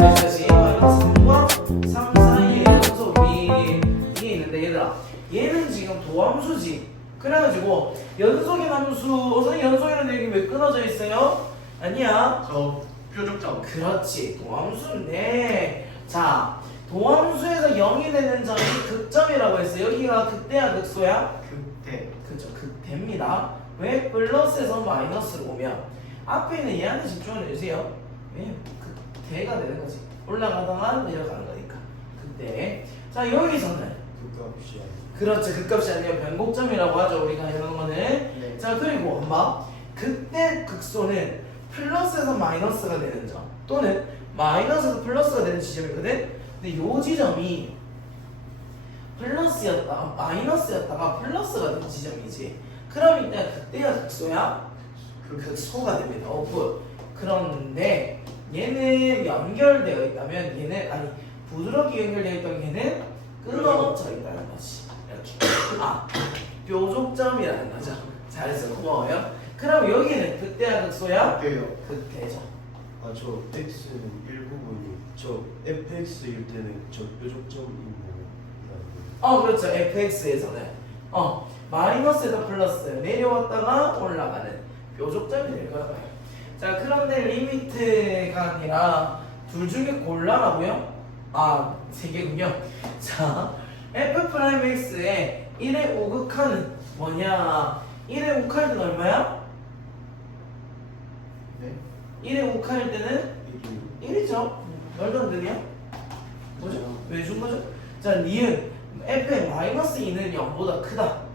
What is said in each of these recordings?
다시 마이너스 3과 3 사이의 연속이 이게 있는데 얘들아 얘는 지금 도함수지. 그래가지고 연속의 함수 우선 연속이라는 얘기 왜 끊어져 있어요? 아니야. 저 표적점. 그렇지 도함수인데 자 도함수에서 0이 되는 점이 극점이라고 했어요. 여기가 극대야 극소야? 극대. 그죠 극대입니다. 왜? 플러스에서 마이너스로 오면 앞에 있는 얘한테 집중을 해주세요. 왜? 극대가 되는 거지. 올라가다가 내려가는 거니까 극대. 자 여기서는 극값이야. 그렇죠 극값이 아니라 변곡점이라고 하죠 우리가 이런 거는. 네. 자 그리고 엄마 극대 극소는 플러스에서 마이너스가 되는 점 또는 마이너스에서 플러스가 되는 지점이거든. 근데 요 지점이 플러스였다가 마이너스였다가 플러스가 된 지점이지. 그럼 이때 극대야 극소야? 극소가 됩니다. 굿. 그런데 얘는 연결되어 있다면 얘는 아니 부드럽게 연결되어 있다면 얘는 끊어져 있다는 거지. 이렇게 뾰족점이라는 거죠. 잘했어 고마워요. 그럼 여기는 극대야 극소야? 극대요. 극대죠. 아, 저 x는 일부분이 저 fx일 때는 저 뾰족점인 거 그렇죠. fx에서는 마이너스에서 플러스 내려왔다가 올라가는 뾰족점이 될 거예요. 자 그런데 리미트가 아니라 둘 중에 골라라고요? 세 개군요. 자 f 프라임 x의 1의 우극하는 뭐냐? 1의 우극할 때는 얼마야? 네. 1의 우극할 때는 1이죠. 말도 안 되냐? 뭐죠? 왜 준 거죠? 자 니은 f의 마이너스 2는 0보다 크다.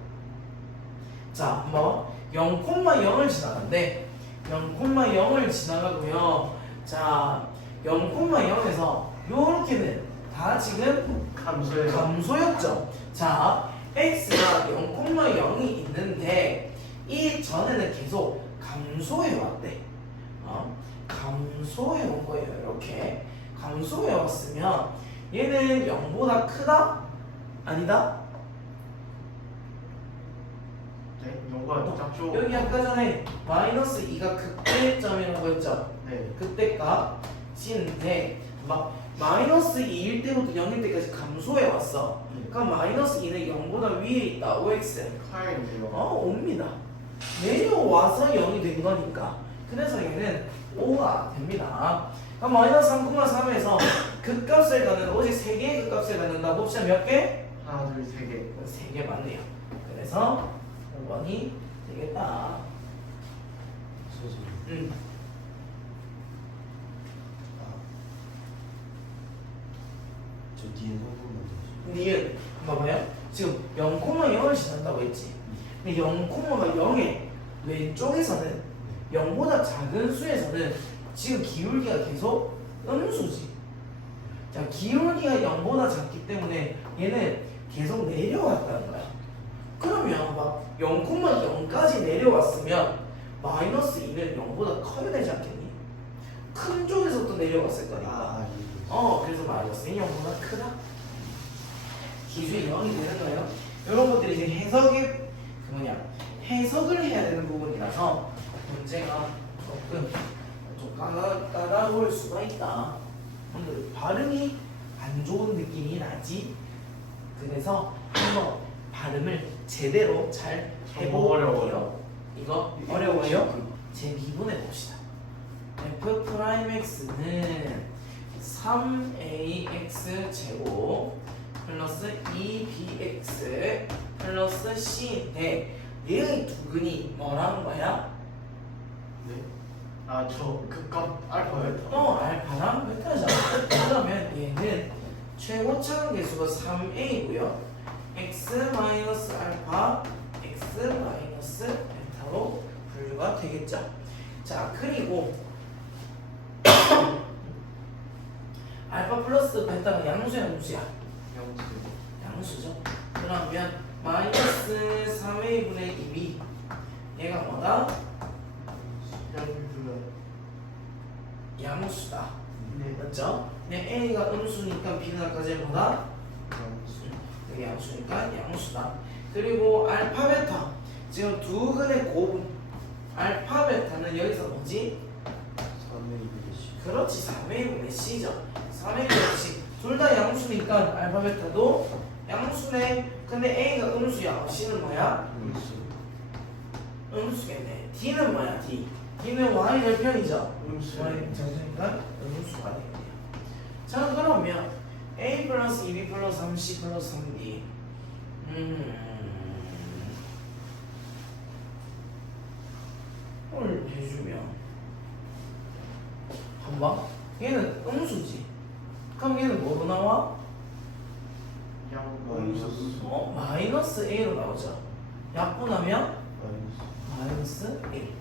자 뭐 0,0을 지나간대. 0,0을 지나가고요. 자 0,0에서 요렇게는 다 지금 감소해요. 감소였죠. 자 x가 0,0이 있는데 이 전에는 계속 감소해 왔대. 감소해 온 거예요. 이렇게 감소해 왔으면 얘는 0보다 크다? 아니다? 네. 영과 작죠. 여기 아까 전에 마이너스 2가 극대점이라고 했죠. 네. 그때가 C인데 막 마이너스 2일 때부터 0일 때까지 감소해 왔어. 그럼 마이너스 2는 0보다 위에 있다. OX 하얀데요. 옵니다. 내려와서 0이 된 거니까. 그래서 얘는 5가 됩니다. 그럼 마이너스 3,3에서 극값을 갖는 오직 3개의 극값을 갖는다고 옵션 몇 개? 하나, 둘, 세 개. 3개 맞네요. 그래서 5번이 되겠다. 선생님. 저 뒤에 한번만 더. 니은 봐봐요. 지금 0,0을 지난다고 했지. 근데 0,0의 왼쪽에서는 0보다 작은 수에서는 지금 기울기가 계속 음수지. 자 기울기가 0보다 작기 때문에 얘는 계속 내려왔다는 거야. 그러면 막 0,0까지 내려왔으면 마이너스 2는 0보다 커야 되지 않겠니? 큰 쪽에서 또 내려왔을 거니까. 그래서 마이너스 0보다 크다. 기준이 0이 되는 거예요. 이런 것들이 이제 해석을 해야 되는 부분이라서 문제가 좀 까다로울 수가 있다. 근데 발음이 안 좋은 느낌이 나지. 그래서 한번 발음을 제대로 잘 너무 어려워요. 이거 어려워요? 제 미분해 봅시다. f 프라임 x는 3ax 제곱 플러스 2bx 플러스 c인데 얘의 두근이 뭐라는 거야? 네. 저 극값 알파요. 알파랑 베타잖아. 그러면 얘는 최고차원 계수가 3a고요. x 마이너스 알파, x 마이너스 베타로 분류가 되겠죠. 자 그리고 알파 플러스 베타가 양수야 음수야? 양수죠. 그러면 마이너스 3a분의 2b 얘가 뭐다? 양수다. 네. 맞죠? 근데 a가 음수니까 b는 아까 전에 뭐다? 여기 양수니까 양수다. 그리고 알파 베타 지금 두 근의 곱 알파 베타는 여기서 뭐지? 그렇지 3A분의 C죠. 3A분의 C 둘 다 양수니까 알파 베타도 양수네. 근데 A가 음수야. C는 뭐야? 음수겠네. D는 뭐야? D는 Y의 편이죠. 음수. Y 정수니까 음수가 되겠네요. 자 그러면 A 플러스 2B 플러스 3C 플러스 3D 을 해주면 한번 얘는 음수지. 그럼 얘는 뭐로 나와? 마이너스 A로 나오죠. 약분하면 마이너스 1.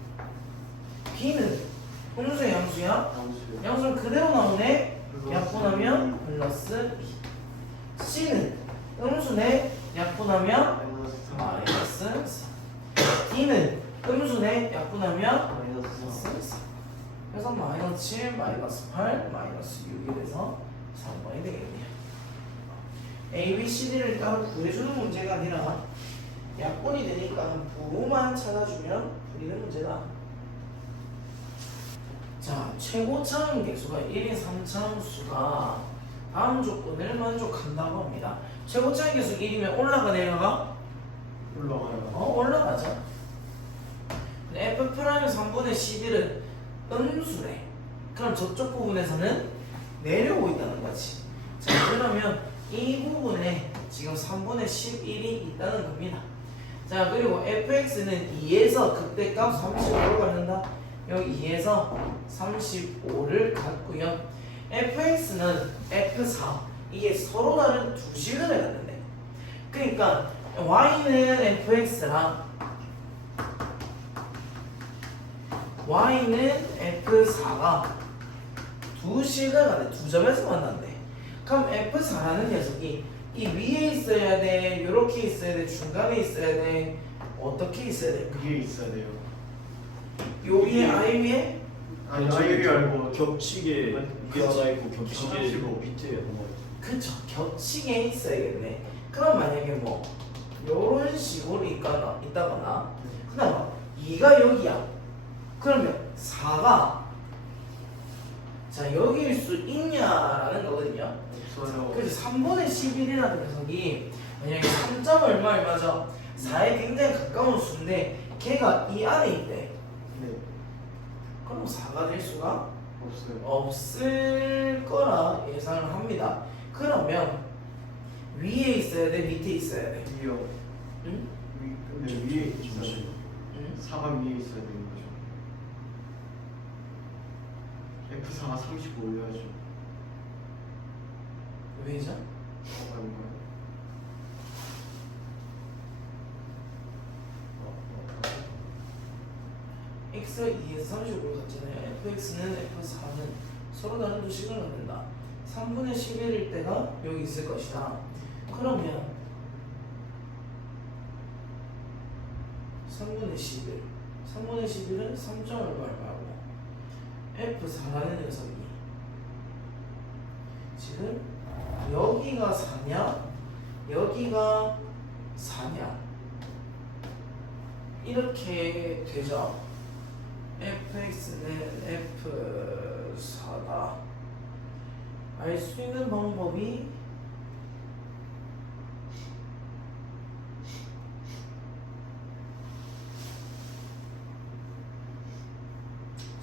B는 음수의 양수야? 양수는 그대로 나오네. 약분하면 플러스 2. C는 음수네. 약분하면 마이너스 4. D는 음수네. 약분하면 마이너스 4. 그래서 마이너스 7, 마이너스 8, 마이너스 6이 돼서 3번이 되겠네요. A, B, C, D를 따로 구해주는 문제가 아니라 약분이 되니까 부호만 찾아주면 풀리는 문제다. 자, 최고 차항계수가 1인 3차함수가 다음 조건을 만족한다고 합니다. 최고 차항계수 1이면 올라가 내려가? 올라가요. 올라가죠. F 프라임 3분의 CD를 음수래. 그럼 저쪽 부분에서는 내려오고 있다는 거지. 자, 그러면 이 부분에 지금 3분의 11이 있다는 겁니다. 자, 그리고 fx는 2에서 극대값 35를 갖는다. 여기 2에서 35를 갖고요. fx는 f4 이게 서로 다른 두 시간을 갖는데. 그러니까 y는 fx랑 y는 f4가 두 시간간에 두 점에서 만난대. 그럼 f4라는 녀석이 이 위에 있어야 돼, 요렇게 있어야 돼, 중간에 있어야 돼, 어떻게 있어야 될까? 위에 있어야 돼요. 요 위에 I 위에? 아니 아이비 알고 겹치게 그- 하나 있고 겹치게 35. 밑에 하나 그쵸, 겹치게 있어야겠네. 그럼 만약에 뭐 요런 식으로 있다거나 그다음 2가 여기야. 그러면 4가 자 여기일 수 있냐라는 거거든요. 없어요. 그래서 3분의 11이라는 녀석이 만약에 3점 얼마죠? 4에 굉장히 가까운 수인데 걔가 이 안에 있대. 네. 그럼 4가 될 수가 없어요. 없을 거라 예상을 합니다. 그러면 위에 있어야 돼, 밑에 있어야 돼? 위요. 응? 근데 위에 있어요. 응? 4가 위에 있어야 되는 거죠. F4가 35 올려야죠. 왜죠? 아닌가요? x가 2에서 35를 갖잖아요. fx는 f4는 서로 다른 두 식을 갖는다. 3분의 11일 때가 여기 있을 것이다. 그러면 3분의 11 3분의 11은 3점을 발표하고 f4라는 녀석이 지금 여기가 4냐 여기가 4냐 이렇게 되죠. fx는 f4다. 알 수 있는 방법이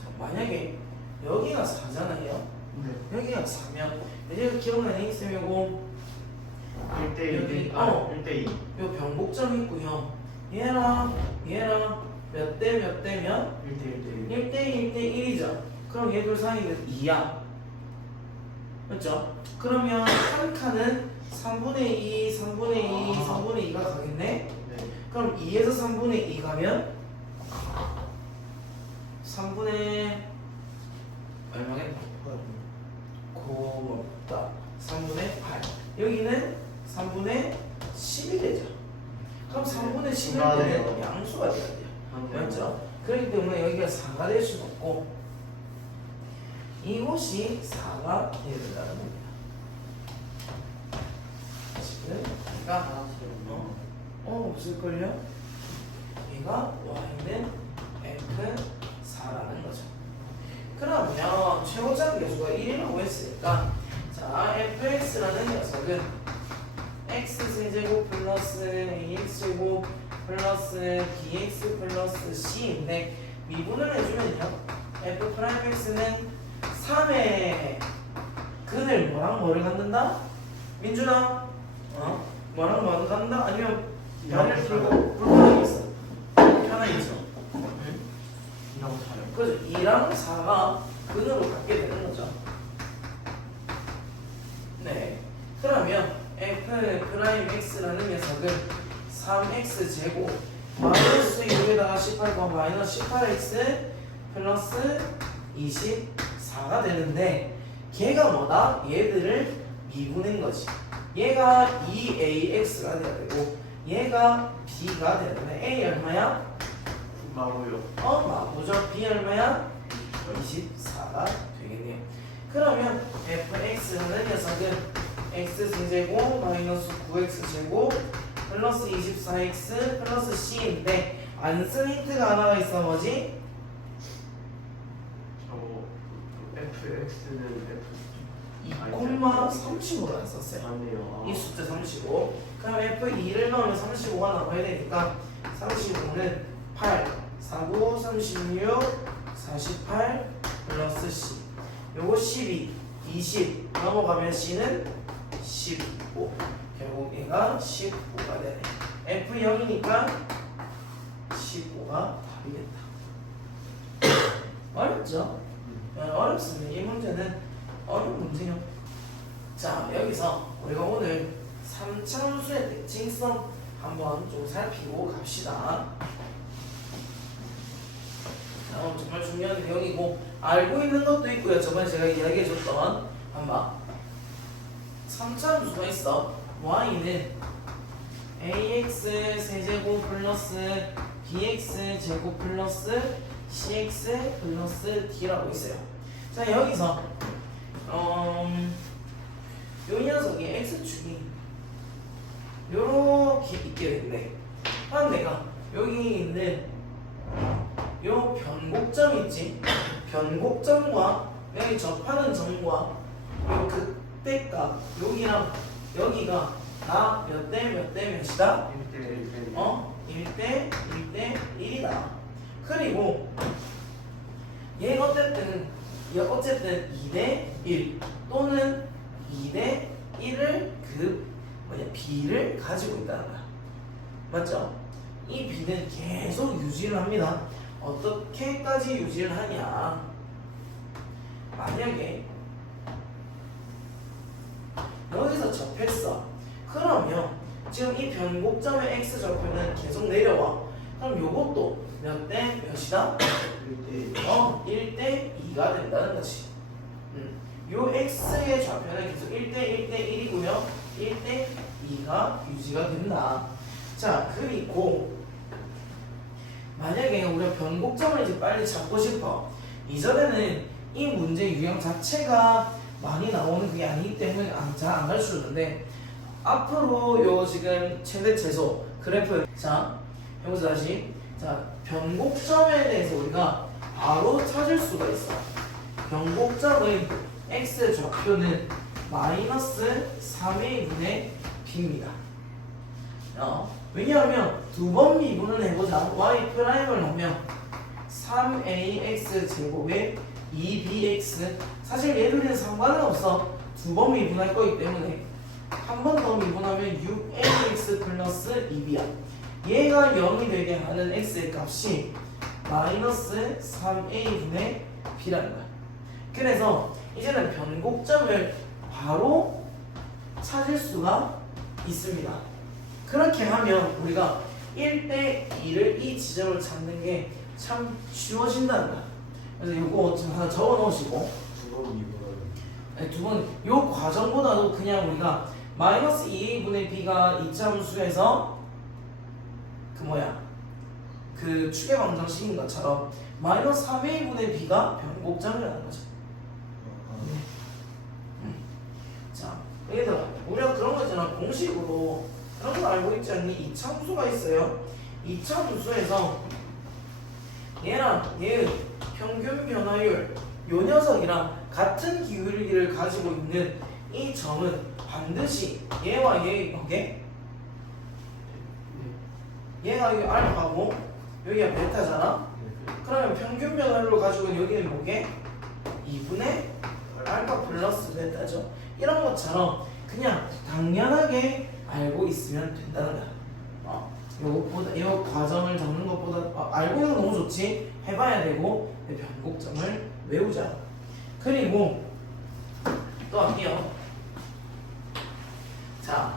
자, 만약에 여기가 4잖아요. 네. 여기가 4면 얘가 기억나는 x이고 1대1. 어. 1대2. 요 변곡점 있고요. 얘랑 몇 대 몇 대면 1대1. 1대 1대 1이죠. 그럼 얘들 사이는 2야. 맞죠? 그러면 한 칸은 3분의 2, 3분의 2, 3분의 2가 가겠네? 네. 그럼 2에서 3분의 2 가면 3분의 얼마겠나? 고맙다. 3분의 8. 여기는 3분의 10이 되죠. 그럼 3분의 10일 때는 양수가 돼야 돼요. 맞죠? 그렇기 때문에 여기가 4가 될 수는 없고 이곳이 4가 되어야 된다는 겁니다. 지금 얘가 없을걸요? 얘가 y는 f4라는 거죠. 그러면 최고작 계수가 1이라고 했으니까 자 fx라는 녀석은 x세제곱 플러스 ax제곱 플러스 bx 플러스 c인데 미분을 해주면요 f'x는 3의 근을 뭐랑 뭐를 갖는다? 민준아 뭐랑 뭐를 갖는다? 아니면 변을 풀고 불편하게 있어 편하게 있어 이라고 사요. 그래서 2랑 4가 근으로 갖게 되는 거죠. 네. 그러면 f'x라는 녀석은 3x 제곱 마이너스 6에다가 18과 마이너스 18x 플러스 24가 되는데 걔가 뭐다? 얘들을 미분인 거지. 얘가 2ax가 돼야 되고 얘가 b가 돼야 되네. a 얼마야? 마고요. 마구죠. b 얼마야? 24가 되겠네요. 그러면 fx라는 녀석은 x제곱 마이너스 9x제곱 플러스 24x 플러스 c인데 안 쓴 힌트가 하나가 있어. 뭐지? 저거 fx는 f 2,35를 안 썼어요. 맞네요. 이 숫자 35. 그럼 f2를 넣으면 35가 나와야 되니까 35는 8, 49, 36, 48 플러스 c. 요거 12, 20 넘어가면 c는 15. 결국 얘가 15가 되네. f0이니까 15가 답이겠다. 어렵죠? 어렵습니다. 이 문제는 어려운 문제요. 자, 여기서 우리가 오늘 3차함수의 특징성 한번 좀 살피고 갑시다. 정말 중요한 내용이고 알고 있는 것도 있고요. 저번에 제가 이야기해줬던 한번 3차함수가 있어. y는 ax 세제곱 플러스 bx 제곱 플러스 cx 플러스 d라고 있어요. 자, 여기서 요 녀석이 x축이 요렇게 있게 됐네. 내가 여기 있는 요 변곡점 있지? 변곡점과 여기 접하는 점과 요 극대값 여기랑 여기가 다 몇 대 몇 대 몇이다? 1대 1대 1대 1이다. 그리고 얘 어쨌든 2대 1 또는 2대 1을 b를 가지고 있다는 거야. 맞죠? 이 b는 계속 유지를 합니다. 어떻게까지 유지를 하냐? 만약에 여기서 접했어. 그러면 지금 이 변곡점의 x 좌표는 계속 내려와. 그럼 요것도 몇 대 몇이다? 1대 2가 된다는 거지. 요 x의 좌표는 계속 1대 1대 1이고요. 1대 2가 유지가 된다. 자, 그리고 만약에 우리가 변곡점을 이제 빨리 잡고 싶어. 이전에는 이 문제 유형 자체가 많이 나오는 그게 아니기 때문에 잘 안 가르쳐줬는데 앞으로 요 지금 최대 최소 그래프 자 해보자 다시. 자, 변곡점에 대해서 우리가 바로 찾을 수가 있어. 변곡점의 x 좌표는 마이너스 3의 2분의 b입니다. 왜냐하면 두 번 미분을 해보자. y 프라임을 넣으면 3ax 제곱에 2bx 사실 얘들은 상관은 없어. 두 번 미분할 거기 때문에 한 번 더 미분하면 6ax 플러스 2b야. 얘가 0이 되게 하는 x의 값이 마이너스 3a분의 b라는 거야. 그래서 이제는 변곡점을 바로 찾을 수가 있습니다. 그렇게 하면 우리가 1대 2를 이 지점을 찾는 게 참 쉬워진다는 거야. 그래서 이거 좀 하나 적어 놓으시고 두 번 요 과정보다도 그냥 우리가 마이너스 2a분의 b가 2차함수에서 그 축의 방정식인 것처럼 마이너스 3a분의 b가 변곡점이라는 거죠. 자, 얘들아, 우리가 그런 거 있잖아. 공식으로 그런 거 알고 있지 않니? 2차함수가 있어요. 2차함수에서 얘랑 얘의 평균 변화율 요 녀석이랑 같은 기울기를 가지고 있는 이 점은 반드시 얘와 얘의 관계, 얘가 여기 알파고 여기가 베타잖아. 그러면 평균변화를 가지고 있는 여기는 뭐게? 2분의 알파 플러스 베타죠. 이런 것처럼 그냥 당연하게 알고 있으면 된다는 거야. 요것보다 요 과정을 적는 것보다 알고 있는 거 너무 좋지. 해봐야 되고 변곡점을 외우자. 그리고 또 할게요. 자,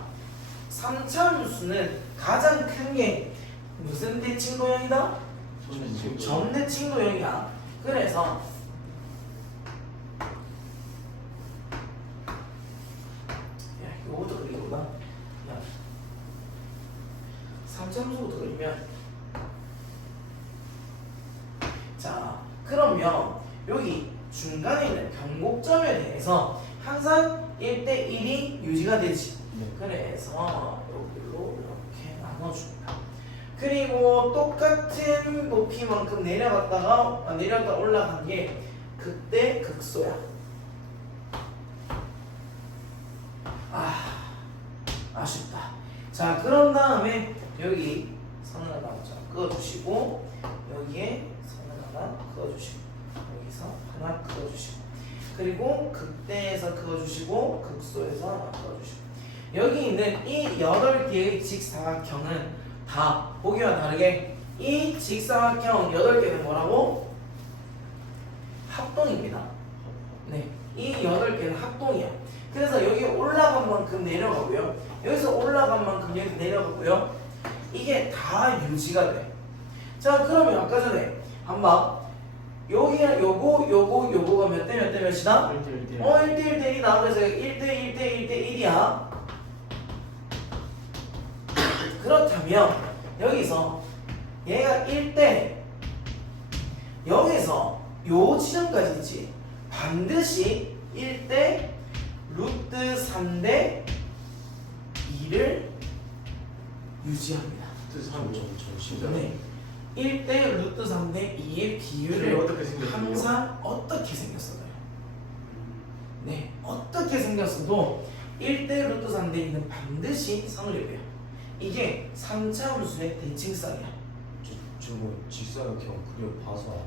3차함수는 가장 큰 게 무슨 대칭 도형이다? 점대칭 도형이야. 그래서 요거부터 그리고나 3차함수부터 그리면 자, 그러면 여기 중간에 있는 변곡점에 대해서 항상 1대1이 유지가 되지. 그래서 여기로 이렇게 나눠줍니다. 그리고 똑같은 높이만큼 내려갔다 올라간 게 그때 극소야. 아쉽다. 자, 그런 다음에 여기 선을 하나 그어주시고 여기에 선을 하나 그어주시고 여기서 하나 그어주시고 그리고 극대에서 그어주시고 극소에서 하나 그어주시고 여기 있는 이 8개의 직사각형은 다 보기와 다르게 이 직사각형 8개는 뭐라고? 합동입니다. 네, 이 8개는 합동이야. 그래서 여기 올라간 만큼 내려가고요. 여기서 올라간 만큼 여기 내려가고요. 이게 다 유지가 돼. 자, 그러면 아까 전에 한번 여기랑 요거가 몇 대 몇이다? 1대1. 1대1 대1이다. 그래서 1대1 그렇다면 여기서 얘가 1대 여기서 요 지점까지 있지. 반드시 1대 루트 3대 2를 유지합니다. 네. 1대 루트 3대 2의 비율을 어떻게 생겼어요? 항상 어떻게 생겼어요? 네, 어떻게 생겼어도 1대 루트 3대 2는 반드시 성립해요. 이게 3차 함수의 대칭성이야. 저거 직사각형 그려봐서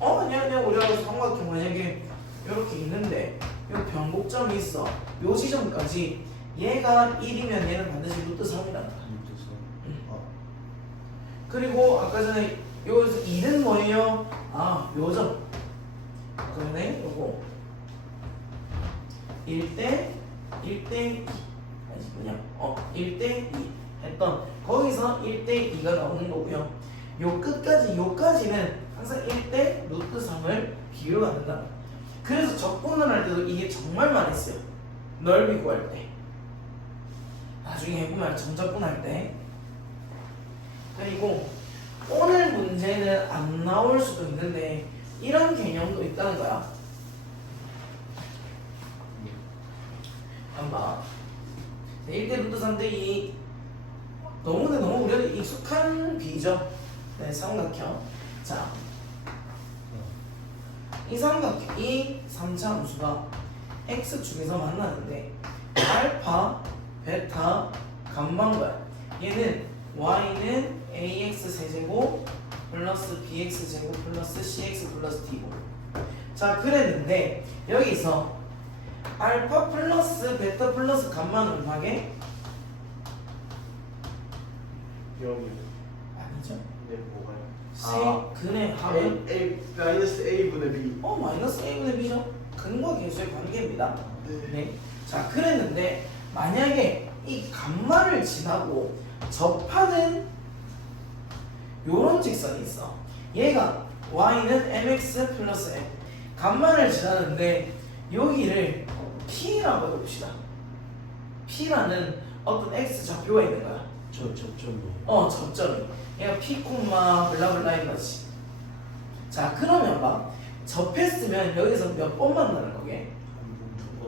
아니야. 우리가 삼각형 만약에 이렇게 있는데 요 변곡점이 있어. 요 지점까지 얘가 1이면 얘는 반드시 루트 3이란다. 그리고 아까 전에 요 2는 뭐예요? 요점. 그러네. 요거 1대 2 했던 거기서 1대2가 나오는 거고요. 요 끝까지 요까지는 항상 1대 루트 3을 비율로 갖는다. 그래서 적분을 할 때도 이게 정말 많이 써요. 넓이 구할 때. 나중에 해보면 정적분 할 때. 그리고 오늘 문제는 안 나올 수도 있는데 이런 개념도 있다는 거야. 한번 1대 루트 3대 2 너무 우리가 익숙한 비죠. 네, 삼각형. 자, 이 삼각형, 이 3차 함수가 x축에서 만나는데 알파, 베타, 감마인 거야. 얘는 y는 ax 세제곱 플러스 bx 제곱 플러스 cx 플러스 d고. 자, 그랬는데 여기서 알파 플러스 베타 플러스 감마는 얼마게? 여기. 아니죠. 네, 뭐가요? 근의 합은 마이너스 a분의 b. 마이너스 a분의 b죠. 근과 계수의 관계입니다. 네. 네. 자, 그랬는데 만약에 이 감마를 지나고 접하는 요런 직선이 있어. 얘가 y는 mx 플러스 m. 감마를 지나는데 여기를 p라고 해봅시다. p라는 어떤 x 좌표가 있는 거야. 접점이에요. 접점이. 얘가 p 콤마 블라블라인 거지. 자, 그러면 봐. 접했으면 여기서 몇 번 만나는 거게?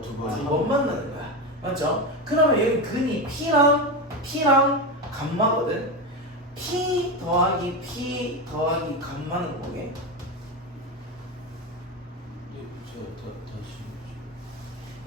두 번 만나는 거야. 맞죠? 그러면 여기 근이 P랑 감마거든. P 더하기 감마는 뭐게? 다시.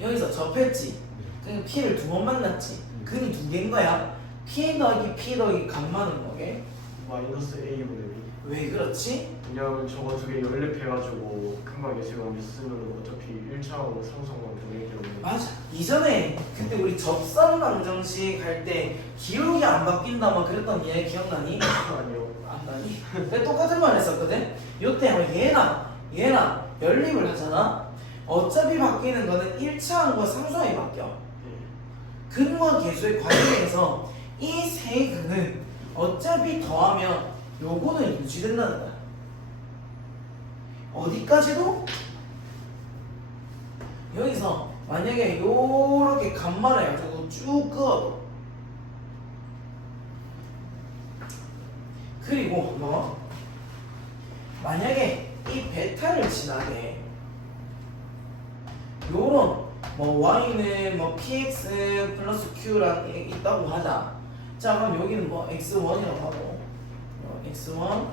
여기서 접했지. 그러니까 P를 두 번 만났지. 근이 두 개인 거야. P 더하기 P 더하기 값만은 뭐게? 마이너스 A분의 B. 왜 그렇지? 왜냐면 저거 두 개 연립해가지고 금방 예수가 쓰면 어차피 1차하고 상성만 동일기 때문에. 맞아. 이전에 그때 우리 접선방정식 할 때 기울기 안 바뀐다 막 그랬던 얘 기억나니? 아니요. 안 나니? 근데 똑같은 말 했었거든? 요때 얘랑 연립을 하잖아? 어차피 바뀌는 거는 1차항과 상수항이 바뀌어. 네. 근과 계수의 관계에서 이 세 근은 어차피 더하면 요거는 유지된다는 거야. 어디까지도? 여기서 만약에 요렇게 간만에 해가지고 쭉 그어도 그리고 뭐 만약에 이 베타를 지나게 요런 뭐 y는 뭐 px 플러스 q랑 있다고 하자. 자 그럼 여기는 뭐 x1이라고 하고 x1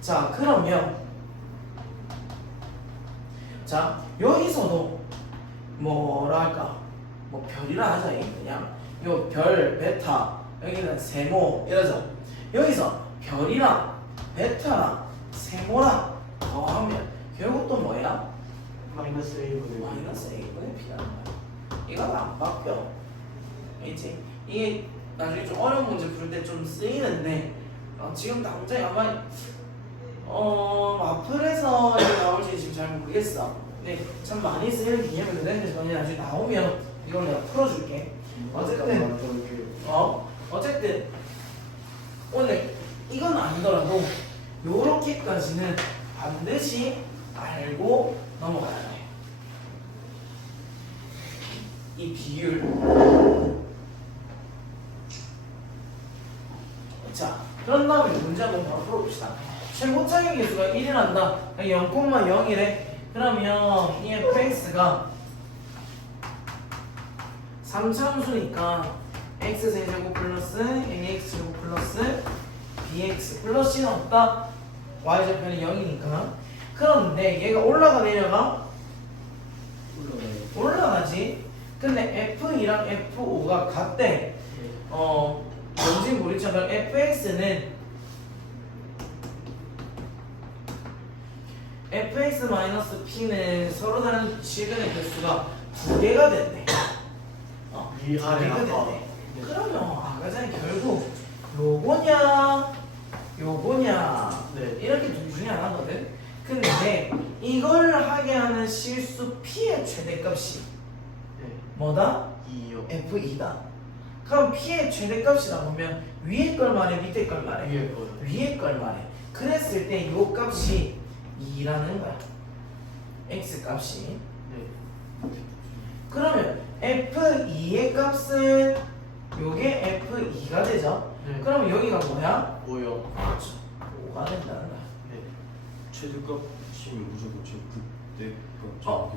자 그러면 자 여기서도 뭐랄까 뭐 별이라 하자 이게 그냥 요 별 베타 여기는 세모 이러죠. 여기서 별이랑 베타랑 세모랑 더하면 결국 또 뭐야? 마이너스 A분의 B. 마이너스 A분의 B라는 거야. 이건 안 바뀌어. 있지? 이게 나중에 좀 어려운 문제 풀 때 좀 쓰이는데 지금 당장에 아마 마플에서 이게 나올지 지금 잘 모르겠어. 근데 참 많이 쓰이는 개념인데 그래서 나중에 나오면 이걸 내가 풀어줄게. 어쨌든 오늘 이건 아니더라도 요렇게까지는 반드시 알고 넘어가야 돼. 이 비율. 자, 그런 다음에 문제 한번 바로 풀어봅시다. 최고차의 개수가 1이란다. 0,0이래. 그러면 이 fx가 3차함수니까 x세제곱 플러스 ax제곱 플러스 bx 플러스 C는 없다. y절편이 0이니까. 그런데 얘가 올라가 내려가? 올라가지. 근데 F2랑 F5가 같대. 뭔지 모르지만 fx는 fx-p는 서로 다른 실근의 개수가 두 개가 됐네. 위, 아래, 두 개가 아까. 됐네. 그러면 아까 전에 결국 요거냐 네. 이렇게 둘 중에 하나거든. 근데 이걸 하게 하는 실수 p의 최대값이 네. 뭐다? 2요. f2다. 그럼 p의 최대값이라고 하면 위에 걸 말해 밑에 걸 말해? 위에 거요. 위에 걸 말해. 그랬을 때 요 값이 2라는 거야. x 값이. 네. 그러면 f2의 값은 요게 f2가 되죠. 네. 그러면 여기가 뭐야? 5요. 그렇죠. 5가 된다는 거야. 네. 최대값이면 무조건 그때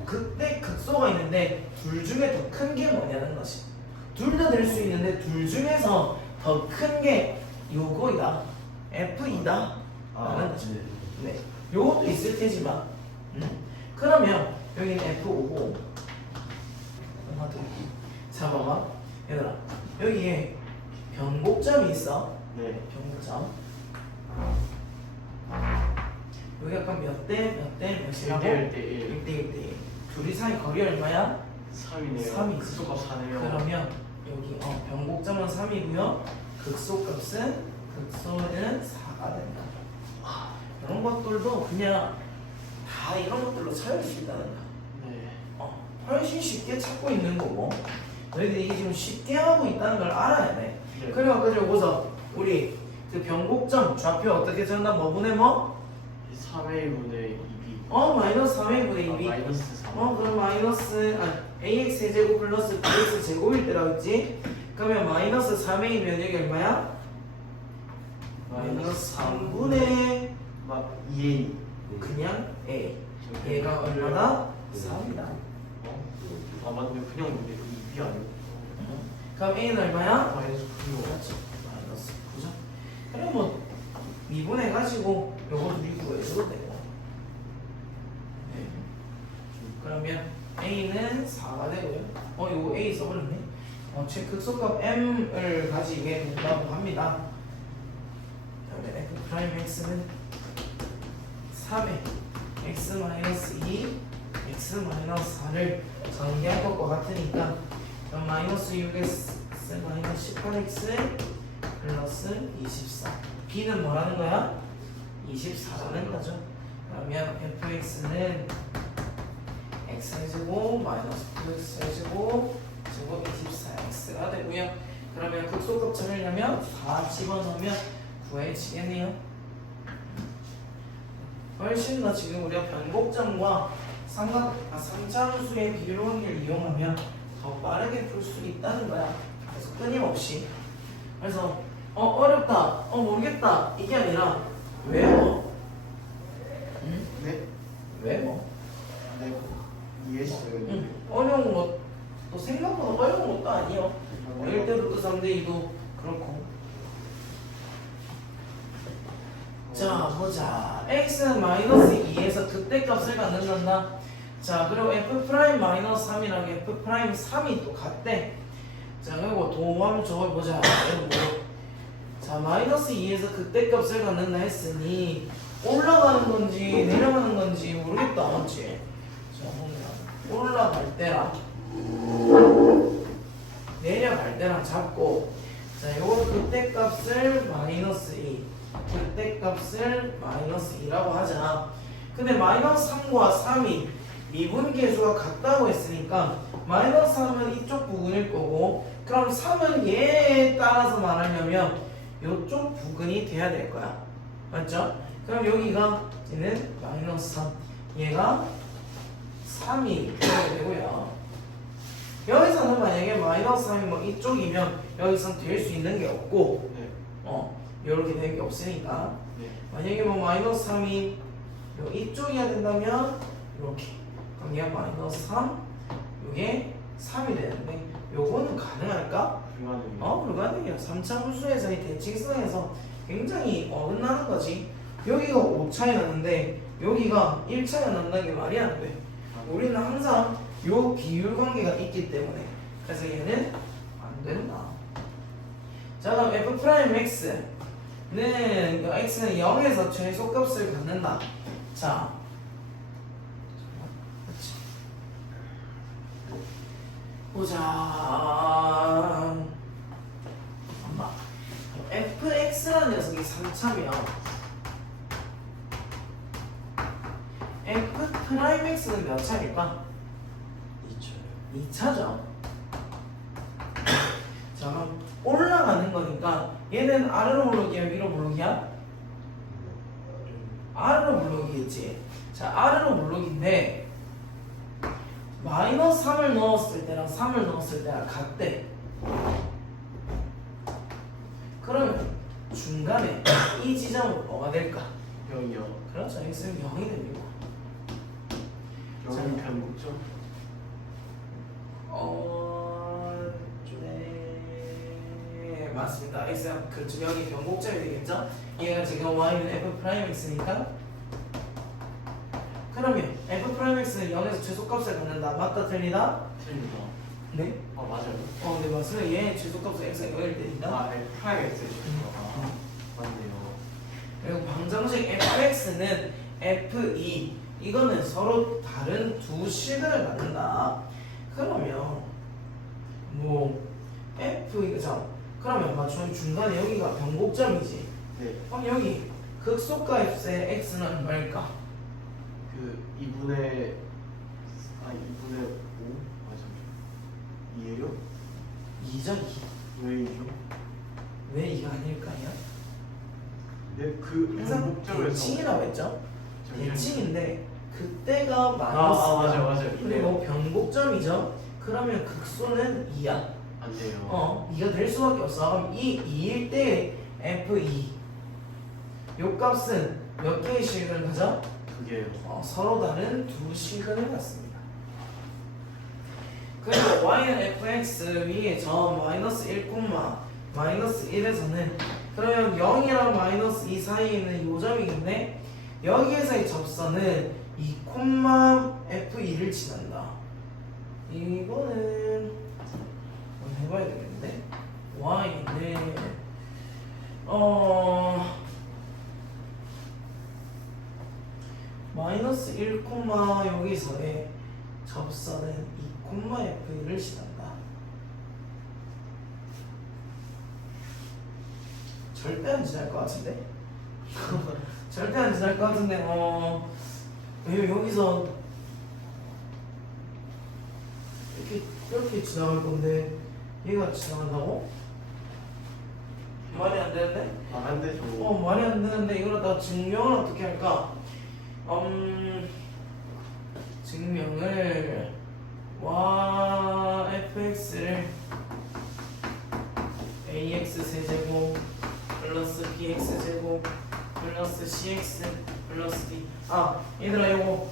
그때 극소가 있는데 둘 중에 더 큰 게 뭐냐는 것이. 둘 다 될 수 있는데 둘 중에서 더 큰 게 요거이다. f2다. 라는 거지. 네. 요것도 있을 테지만. 그러면 여기는 f5고. 자, 봐봐. 얘들아. 여기에 변곡점이 있어. 네. 변곡점. 여기 아까 몇 대 몇이라고? 1대 1대 1. 1대1. 둘이 사이 거리 얼마야? 3이네요. 3이지. 극소값 4네요. 그러면 여기 변곡점은 3이고요. 극소값은 4가 된다. 이런 것들도 그냥 다 이런 것들로 찾을 수 있다는 거야. 네. 훨씬 쉽게 찾고 있는 거고 너희들이 이게 지금 쉽게 하고 있다는 걸 알아야 돼. 네. 그리고 아까 전에 보고서 우리 그 변곡점 좌표 어떻게 전다 뭐 분의 뭐? 3A분의 2B. 마이너스 3A분의 2B. 마이너스 3. 그럼 마이너스 AX 세제곱 플러스 BX 제곱일 때라고 했지? 그러면 마이너스 3A면 여기 얼마야? 마이너스 3분의 2A. 그냥 A. 얘가 얼마나? 3이다. 맞네. 그냥 근데 2B 아니고. 그럼 A는 얼마야? 마이너스 9요. 그렇죠. 마이너스 9죠. 그럼 뭐 미분해가지고 요거 미분해줘도 되고. 네. 그러면 a는 4가 되고요. 요거 a 써버렸네. 즉 극소값 m을 가지게 된다고 합니다. 그다음에 f 프라임 x는 3에 x-2 x-4를 전개할 것과 같으니까 그럼 마이너스 6x 마이너스 18x 플러스 24 b는 뭐라는 거야? 24라는 거죠. 그러면 fx는 x제곱 마이너스 9x제곱 제곱 24x가 되고요. 그러면 극소값 찾으려면 4 집어넣으면 구해지겠네요. 훨씬 더 지금 우리가 변곡점과 삼차함수의 비율 확률을 이용하면 더 빠르게 풀 수 있다는 거야. 그래서 끊임없이. 그래서 어렵다, 모르겠다 이게 아니라 외워. 응? 네? 외워. 네. 이해했어요. 응. 어려운 것도 생각보다 어려운 것도 아니요. 1대 루트 3대 2도 그렇고. 자 보자. x는 마이너스 2에서 극대값을 갖는단다. 자 그리고 f 프라임 마이너스 3이랑 f 프라임 3이 또 같대. 자 그리고 도함 저걸 보자. 이거 자 마이너스 2에서 극대값을 갖는다 했으니 올라가는 건지 내려가는 건지 모르겠다 맞지? 자 보면 올라갈 때랑 내려갈 때랑 잡고 자 요거 극대값을 마이너스 2 극대값을 마이너스 2라고 하자. 근데 마이너스 3과 3이 미분계수가 같다고 했으니까 마이너스 3은 이쪽 부근일 거고 그럼 3은 얘에 따라서 말하려면 이쪽 부근이 돼야 될 거야. 맞죠? 그럼 여기가 얘는 마이너스 3 얘가 3이 되고요. 여기서는 만약에 마이너스 3이 뭐 이쪽이면 여기서는 될 수 있는 게 없고 네. 이렇게 된 게 없으니까 네. 만약에 뭐 마이너스 3이 이쪽이야 된다면 이렇게 그럼 얘가 마이너스 3 이게 3이 되는데 요거는 가능할까? 불가능해요. 불가능해요. 3차 함수에서의 대칭성에서 굉장히 어긋나는 거지. 여기가 5 차이 나는데 여기가 1 차이가 난다는 게 말이 안 돼. 우리는 항상 요 비율 관계가 있기 때문에 그래서 얘는 안 된다. 자 그럼 f 프라임 x는 x는 0에서 최소값을 갖는다. 자 보자. 엄마 fx라는 녀석이 3차면 f 프라임 x는 몇 차일까? 2차죠. 자 그럼 올라가는 거니까 얘는 아래로 물르기야 위로 물르기야? 아래로 물르기겠지. 자 아래로 물르기인데 마이너스 3을 넣었을 때랑 3을 넣었을 때랑 같대. 그러면 중간에 이 지점은 뭐가 될까? 0이요. 그렇죠. x는 0이 됩니다. 0은 변곡점. 네, 맞습니다. x가 그렇죠. 0이 변곡점이 되겠죠? 얘가 지금 y는 f 프라임 x니까 그러면 f 프라임 x는 0에서 최소값을 갖는다. 맞다 틀리다? 틀립니다. 네? 아 맞아요. 네 맞습니다. 얘 최소값은 x가 0일 때니까 아 프라임 X 아 맞네요. 그리고 방정식 fx는 f2 이거는 서로 다른 두 식을 갖는다. 그러면 뭐 f 이거죠. 그러면 맞춤 중간에 여기가 변곡점이지. 네. 그럼 여기 극소값의 x는 얼마일까? 그 2분의 2분의 5 맞아요. 2예요? 2죠 2. 왜 2죠? 왜 2가 아닐까요? 네, 그 항상 변곡점에서 대칭이라고 했죠? 잠시만요. 대칭인데 그때가 마이너스 맞아요. 그리고 변곡점이죠? 그러면 극소는 2야. 안 돼요. 2가 될 수밖에 없어. 그럼 이 2일 때 F2 요 값은 몇 개의 식을 가져? 그게요. 서로 다른 두 식을 갖습니다. 그리고 y는 fx 위에 저 마이너스 1, 마이너스 1에서는 그러면 0이랑 마이너스 2 사이에 있는 요점이겠네. 여기에서의 접선은 F2를 지난다. 이거는 한번 해봐야 되겠는데 y는 마이너스 1, 여기서의 접선은 2,F1을 지난다. 절대 안 지날 것 같은데? 절대 안 지날 것 같은데 왜 여기서 이렇게 지나갈 건데 얘가 지나간다고? 말이 안 되는데? 안 되죠. 말이 안 되는데 이걸 다 증명을 어떻게 할까? 증명을 fx를 ax 세제곱 플러스 bx 제곱 플러스 cx 플러스 d. 얘들아 이거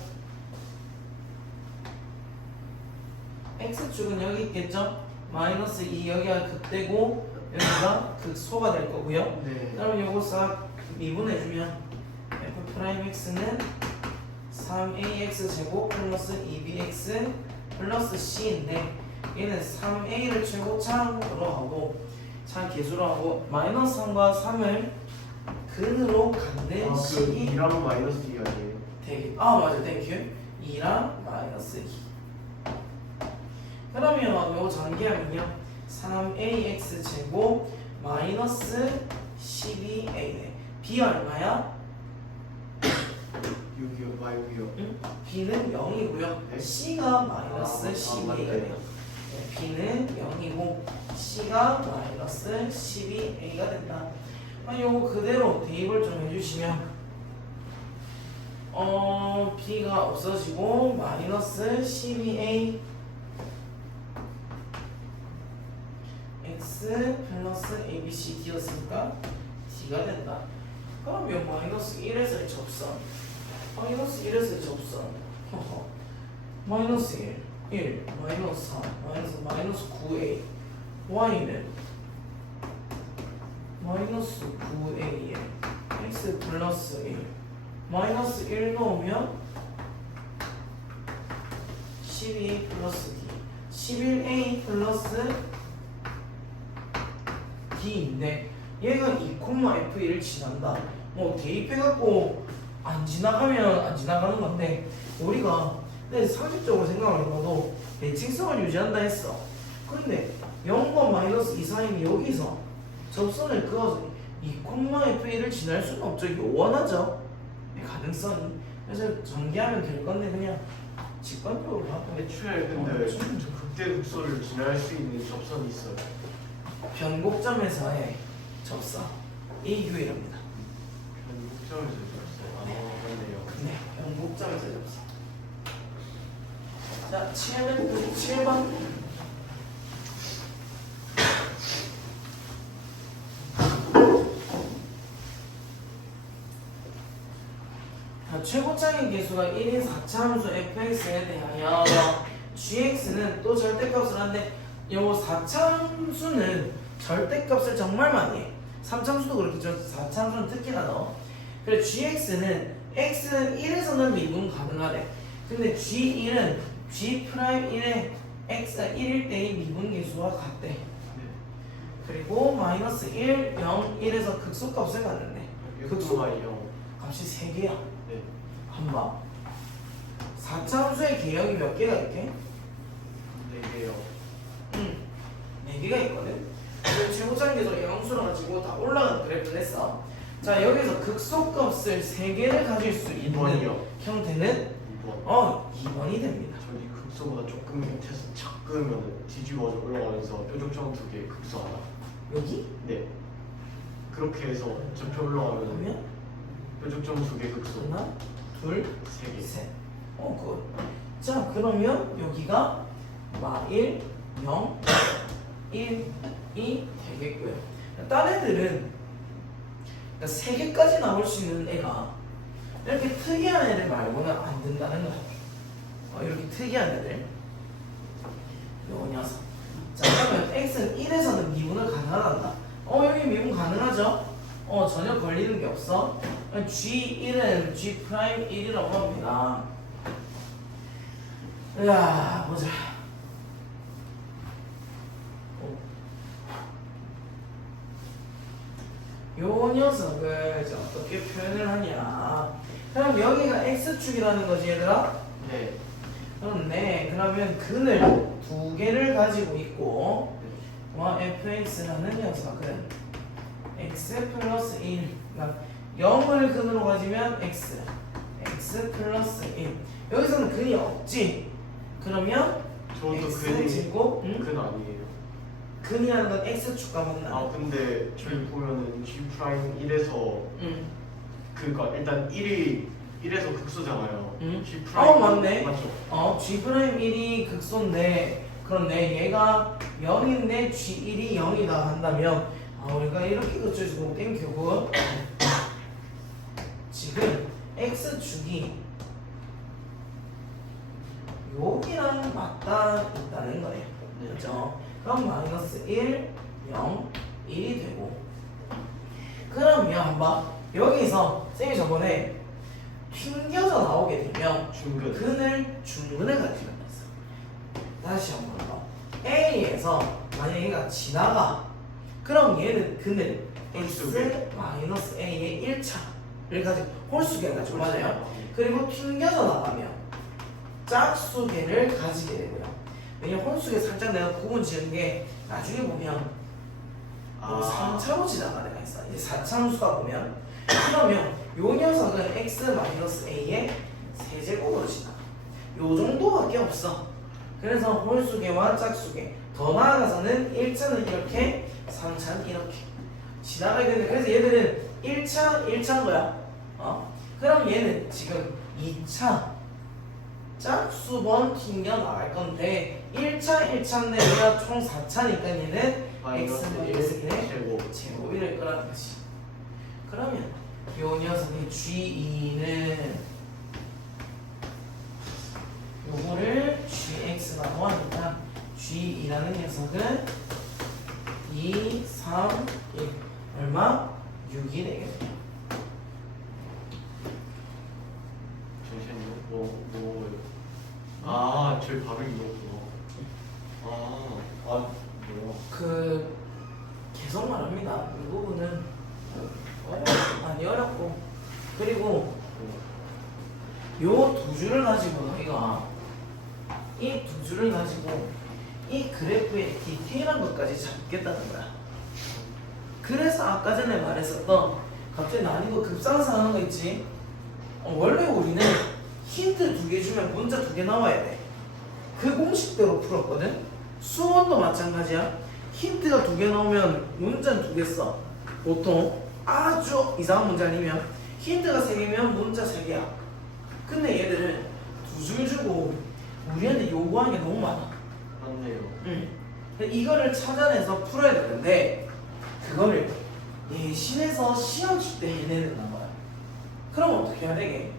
x축은 여기 있겠죠? 마이너스 2 여기가 극대고 여기가 극소가 될 거고요. 네. 그럼 요거 싹 미분해주면 f'x는 3ax 제곱 플러스 2bx 플러스 c인데 얘는 3a를 최고차로 하고 개수로 하고 마이너스 3과 3을 근으로 갖는 그 식이 2랑 마이너스 2 아니에요? 되게 맞아 땡큐 2랑 마이너스 2. 그러면 요거 전개하면요 3ax 제곱 마이너스 12a네. b가 얼마야? 6이요. 6이요. 응? b는 0이고요 네? c가 마이너스 맞네. 12a네요. b는 0이고 c가 마이너스 12a가 된다. 요거 그대로 대입을 좀 해주시면 b가 없어지고 마이너스 12a x 플러스 abc d였으니까 d가 된다. 그러면 마이너스 1에서의 접선 마이너스 1에서의 접선 마이너스 1 마이너스 4 마이너스 9a y는 마이너스 9a에 x 플러스 1 마이너스 1 넣으면 12a 플러스 d 11a 플러스 d인데 얘가 2,F1을 지난다. 뭐 대입해갖고 안 지나가면 안 지나가는 건데 우리가 상식적으로 생각을 해봐도 대칭성을 유지한다 했어. 그런데 0과 마이너스 2 사이는 여기서 접선을 그어서 2,F1을 지날 수는 없죠. 요원하죠. 가능성이. 그래서 전개하면 될 건데 그냥 직관적으로 하고 애초에 근데 극대 극소를 지날 수 있는 접선이 있어요. 변곡점에서의 접선 이 유일합니다. 변곡점에서 접선. 그렇네요. 네, 변곡점에서의 접선. 자, 7번. 최고차의 개수가 1인 4차함수 fx에 대하여 gx는 또 절대값을 하는데 요 4차함수는 절대값을 정말 많이 해. 3차함수도 그렇겠죠. 4차함수는 특히나 더. 그래 gx는 x는 1에서는 미분 가능하대. 근데 g1은 g'1에 x가 1일 때의 미분 개수와 같대. 그리고 마이너스 1, 0, 1에서 극소값을 갖는데 극소가 0. 값이 3개야. 네. 한번 4차함수의 개형이 몇 개가 있게? 4개요. 4개가 있거든. 최고차계에서 영수를 가지고 다 올라가는 그래프를 했어. 자, 여기서 극소값을 3개를 가질 수 있는 2번이요. 형태는 2번. 2번이 됩니다. 저기 극소보다 조금 밑에서 작으면 뒤집어져 올라가면서 뾰족점 2개 극소 하나. 여기? 네. 그렇게 해서 점점 올라가면 그러면 뾰족점 2개 극소. 하나, 둘, 3개. 셋. 굿. 자, 그러면 여기가 1, 0, 1, 2 되겠고요. 딴 애들은 3개까지 나올 수 있는 애가 이렇게 특이한 애들 말고는 안 된다는 거야. 이렇게 특이한 애들. 요 녀석. 자, 그러면 x는 1에서는 미분을 가능하단다. 여기 미분 가능하죠? 전혀 걸리는 게 없어. G1은 G'1이라고 합니다. 야, 보자. 요 녀석을 이제 어떻게 표현을 하냐. 그럼 여기가 x축이라는 거지, 얘들아? 네. 그렇네. 그러면 근을 두 개를 가지고 있고, fx라는 녀석은 x 플러스 1. 그러니까 0을 근으로 가지면 x 플러스 1. 여기서는 근이 없지. 그러면 저것도 x 근이 제곱, 근 아니에요. 근이라는 건 x축과 만나. 아 근데 저희 보면은 G 프라임 1에서 그니까 일단 1에서 극소잖아요. G 프라임 맞네. 맞죠? G'1이 극소인데, 그런데 얘가 0인데 G1이 0이다 한다면, 우리가 이렇게 그쳐주고 땡큐고, 지금 x축이 여기랑 맞닿아 있다는 거예요. 그렇죠? 그럼 마이너스 1, 0, 1이 되고, 그러면 한번 여기서 쌤이 저번에 튕겨져 나오게 되면 중근. 근을 중근에 가지고 있어. 다시 한번 더. A에서 만약 얘가 지나가, 그럼 얘는 근을 x 마이너스 A의 1차를 가지고 홀수계를 가지고 맞아요. 그리고 튕겨져 나가면 짝수계를 가지게 되고요. 왜냐면 홀수계 살짝 내가 구분 지은 게 나중에 보면 3차로 지나가는 애가 있어. 이제 4차함수다 보면, 그러면 요 녀석은 x 마이너스 a의 세제곱으로 지나가. 요 정도밖에 없어. 그래서 홀수계와 짝수계, 더 나아가서는 1차는 이렇게, 3차는 이렇게 지나가야 되는데, 그래서 얘들은 1차인 거야. 그럼 얘는 지금 2차 짝수번 튕겨 나갈 건데, 1차인데 얘가 총 4차니까 얘는 x 마이너스 1의 제곱이 거라는 거지. 그러면 요 녀석의 G2는 요거를 GX라고 하니까 G2라는 녀석은 2, 3, 1 얼마? 6이 되겠네요. 잠시만요. 저희 발음이 이거구나. 뭐야? 계속 말합니다. 이 부분은 많이 어렵고, 그리고 요 두 줄을 가지고 너희가 이 두 줄을 가지고 이 그래프의 디테일한 것까지 잡겠다는 거야. 그래서 아까 전에 말했었던 갑자기 난이도 급상승하는 거 있지? 원래 우리는 힌트 2개 주면 문자 2개 나와야 돼. 그 공식대로 풀었거든? 수원도 마찬가지야. 힌트가 2개 나오면 문자는 2개 써. 보통 아주 이상한 문제 아니면 힌트가 3개면 문자 3개야. 근데 얘들은 2줄 주고 우리한테 요구하는 게 너무 많아. 맞네요. 이거를 찾아내서 풀어야 되는데, 그거를 예신에서 시험 칠 때 해내야 된단 말이야. 그럼 어떻게 해야 되게?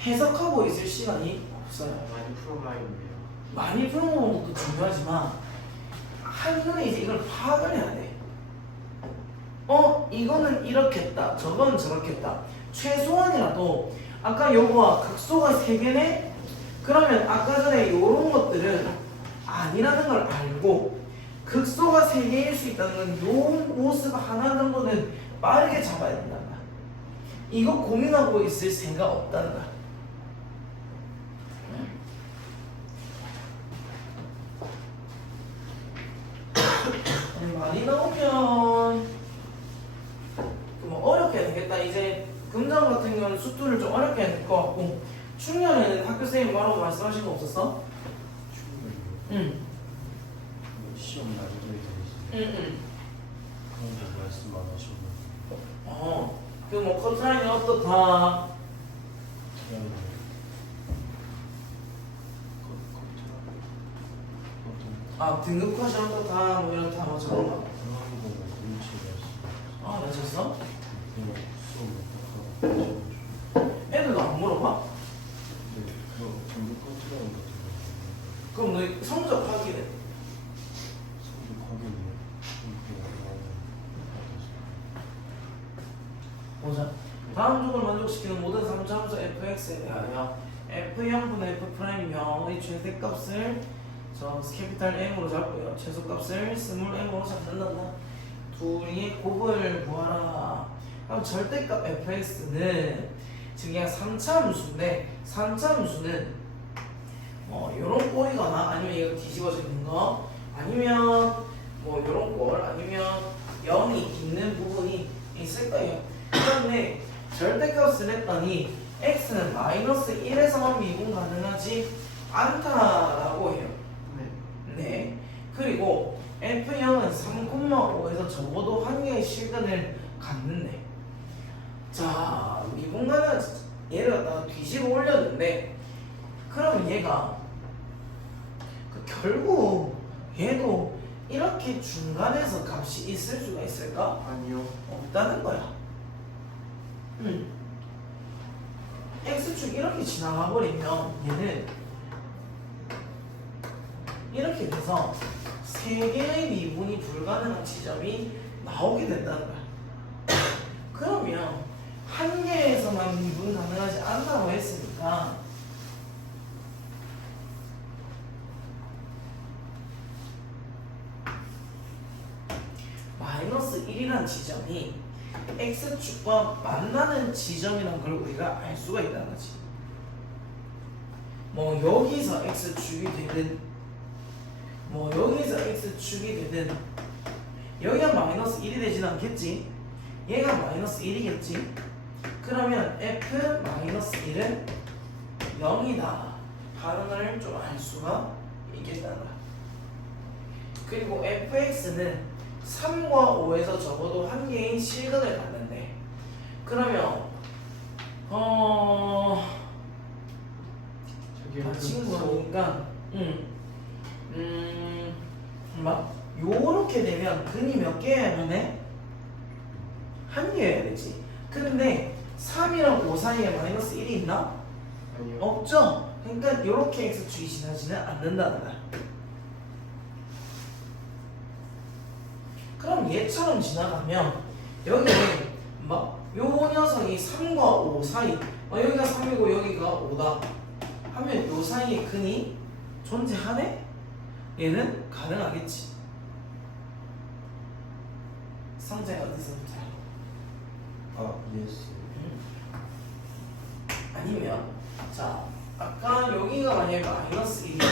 해석하고 있을 시간이 없어요. 많이 풀어가야겠네요. 많이 풀어보는 것도 중요하지만 한눈에 이제 이걸 파악을 해야 돼. 이거는 이렇겠다, 저건 저렇겠다. 최소한이라도 아까 요거와 극소가 3개네? 그러면 아까 전에 요런 것들은 아니라는 걸 알고, 극소가 3개일 수 있다는 건 요 모습 하나 정도는 빠르게 잡아야 된단 말이야. 이거 고민하고 있을 생각 없다는 거야. 많이 나오면 뭐 어렵게 해야 되겠다. 이제 금장 같은 경우는 수투를 좀 어렵게 해야 될 것 같고, 충렬에는 학교 선생님 뭐라고 말씀하신 거 없었어? 응. 시험 난이도에 대해서 응. 그런 거 말씀 안 하시고 뭐 커트라인이 어떻다. 등급 컷이 어떻다. 뭐 이렇다. 뭐 저런 거. 맞았어? 애들도 안 물어봐? 그럼 너 성적 확인해. 보자. 다음 조건을 만족시키는 모든 3차함수 fx에 대하여 f0분의 f'이며 이 최대값을 저 캐피탈 M으로 잡고요. 최소값을 스몰 M으로 잡는다. 둘이 곱을 구하라. 그럼 절대값 fx는 지금 그냥 3차함수인데 3차함수는 뭐 요런 꼴이거나 아니면 이거 뒤집어져 있는 거 아니면 뭐 요런 꼴 아니면 0이 있는 부분이 있을 거예요. 그런데 절대값을 했더니 x는 마이너스 1에서만 미분 가능하지 않다라고 해요. 네. 그리고 F0은 3,5에서 적어도 한 개의 실근을 갖는데 자 미분 가능한 얘를 갖다가 뒤집어 올렸는데 그러면 얘가 결국 얘도 이렇게 중간에서 값이 있을 수가 있을까? 아니요. 없다는 거야. X축 이렇게 지나가 버리면 얘는 이렇게 돼서 세 개의 미분이 불가능한 지점이 나오게 된다는 거야. 그러면 한 개에서만 미분 가능하지 않다고 했으니까 마이너스 1이라는 지점이 X축과 만나는 지점이라는 걸 우리가 알 수가 있다는 거지. 뭐 여기서 X축이 되든 뭐 여기서 X축이 되든 여기가 마이너스 1이 되진 않겠지. 얘가 마이너스 1이겠지. 그러면 F 마이너스 1은 0이다 하는 걸 좀 알 수가 있겠다는 거야. 그리고 FX는 3과 5에서 적어도 한 개의 실근을 갖는데 그러면 다친 거니까 막 요렇게 되면 근이 몇 개여야만 해? 한 개여야 되지. 근데 3이랑 5 사이에 마이너스 1이 있나? 아니요. 없죠? 그러니까 요렇게 x축이 지나지는 않는다는 거야. 그럼 얘처럼 지나가면 여기 막 요 녀석이 3과 5 사이 여기가 3이고 여기가 5다 하면 요 사이에 근이 존재하네? 얘는 가능하겠지. 상자가 어디서부터? 예스. 아니면 자 아까 여기가 만약에 마이너스 1이야.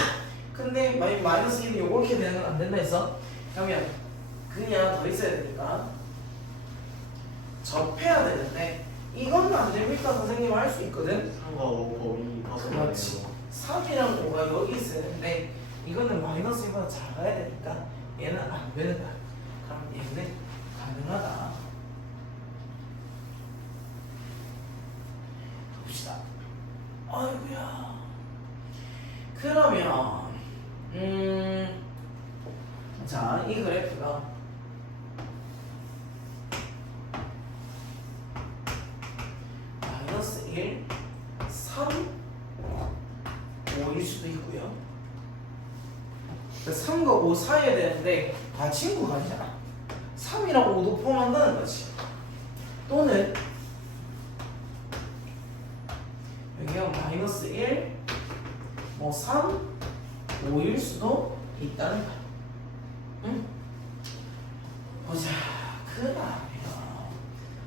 근데 만약 마이너스 1이 요렇게 되는 건 안 된다 했어? 그러면 그냥 더 있어야 되니까 접해야 되는데 이건 안 됩니까? 선생님 할 수 있거든? 3과 5 범위 벗어나네요. 그렇지. 3이랑 5가 여기 있어야 되는데 이거는 마이너스 1보다 작아야 되니까 얘는 안 되는 거야. 그럼 얘는 가능하다. 봅시다. 아이고야. 그러면 자, 이 그래프가 마이너스 1, 3, 5일 수도 있고요. 3과 5 사이에 되는데 다 친구가 아니잖아. 3이랑 5도 포함한다는 거지. 또는 여기가 마이너스 1, 뭐 3, 5일 수도 있다는 거야. 응? 보자. 그러면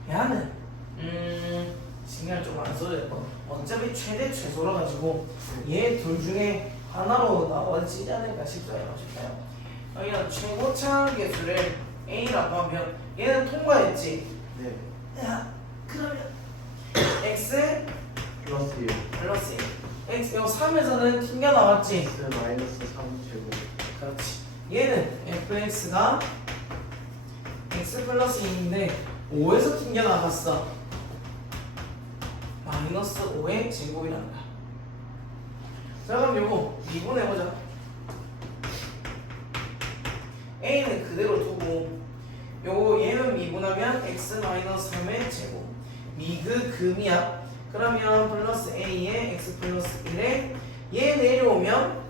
야는 신경을 좀 안 써도 되고 어차피 최대 최소라 가지고 얘 둘 중에 하나로 나와지지 않을까 싶어요. 여기는 최고차 개수를 A라고 하면 얘는 통과했지. 네. 야, 그러면 X 플러스 1. 플러스 1. X 요 3에서는 튕겨 나왔지. X 마이너스 3 제곱. 그렇지. 얘는 fx가 x 플러스 2인데 5에서 튕겨 나갔어. 마이너스 5의 제곱이라는 거야. 자 그럼 요거 미분해보자. a는 그대로 두고 요거 얘는 미분하면 x 마이너스 3의 제곱 미그금이야. 그러면 플러스 a에 x 플러스 1에 얘 내려오면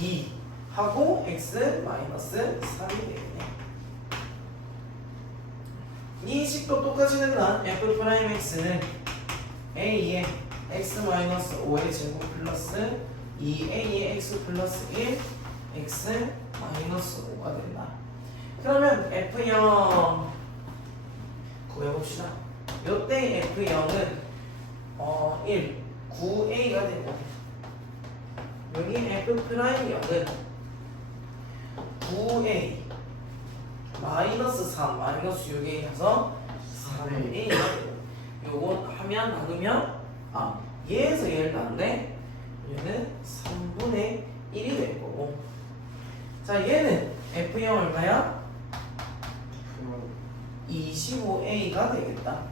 2 하고 x 마이너스 3이 되겠네. 이 식도 똑같이 된다. f 프라임 x는 a의 x 마이너스 5의 제곱 플러스 2a의 x 플러스 1 x 마이너스 5가 된다. 그러면 f0 구해봅시다. 요때 f0은 1, 9a가 되고 여기 f 프라임 0은 9a 마이너스 3 마이너스 6a여서 3a가 되고 요거 하면 나누면 얘에서 얘를 나누네. 얘는 3분의 1이 될 거고 자 얘는 f0 얼마야? 25a가 되겠다.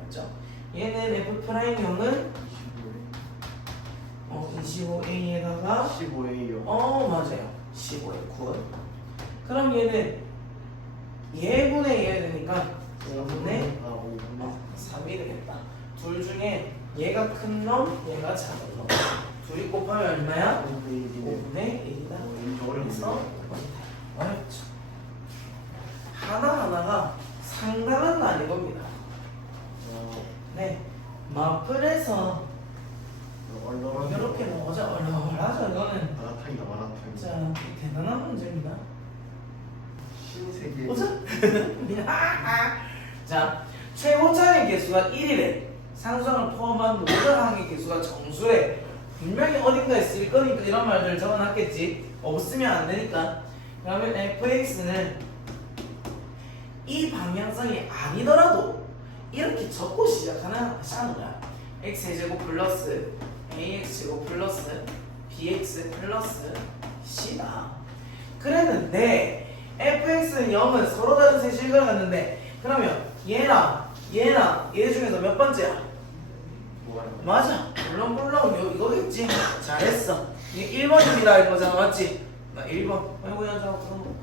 맞죠? 얘는 f 프라임 0은 25a에다가 15A요. 맞아요. 15에 9. 그럼 얘는 얘분의 얘 되니까 5분의 3이 되겠다. 둘 중에 얘가 큰 놈, 얘가 작은 놈. 둘이 곱하면 얼마야? 5분의 1이다. 그래서 어렵죠. 하나하나가 상당한 난이도입니다. 네, 마플에서 이렇게 나오자 얼얼하죠. 이거는 마라탕이다 마라탕. 진짜 대단한 문제입니다. 신세계. 보자. 자, 최고차의 개수가 1이래. 상수항을 포함한 모든 항의 개수가 정수래. 분명히 어딘가에 쓸 거니까 이런 말들 적어놨겠지. 없으면 안 되니까. 그러면 fx는 이 방향성이 아니더라도 이렇게 적고 시작하는 거야. x제곱 플러스 ax제곱 플러스 bx 플러스 c다. 그랬는데 fx는 0은 서로 다른 세 실각을 갖는데 그러면 얘랑 얘 중에서 몇 번째야? 맞아. 물렁물렁 이거겠지. 잘했어. 이게 1번입니다 이거잖아. 맞지? 나 1번. 아이고야 그럼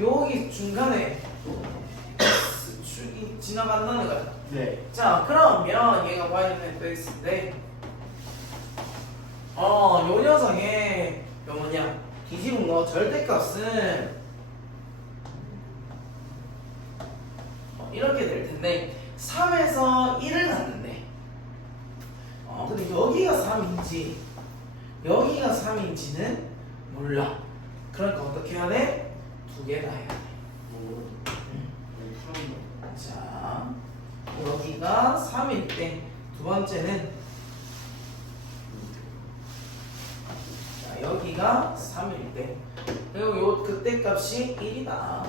여기 중간에 축이 지나간다는 거야. 네. 자 그러면 얘가 y는 fx인데 요 녀석의 요 뭐냐 뒤집은 거 절대값은 이렇게 될 텐데 3에서 1을 갖는데 근데 여기가 3인지 여기가 3인지는 몰라. 그러니까 어떻게 해야 돼? 두 개 다 해야 돼. 자 여기가 3일 때 두 번째는 자 여기가 3일 때 그리고 요 그때 값이 1이다.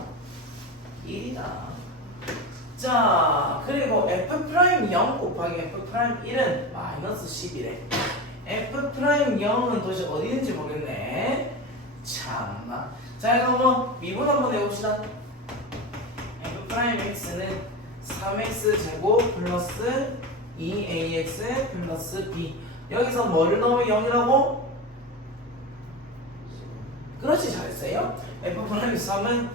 자 그리고 f'0 곱하기 f'1은 마이너스 10이래. f'0은 도대체 어디 있는지 모르겠네. 참나. 자 이거 뭐 미분 한번 해봅시다. f'x는 3x 제곱 플러스 2ax 플러스 b. 여기서 뭐를 넣으면 0이라고? 그렇지 잘했어요. f'3은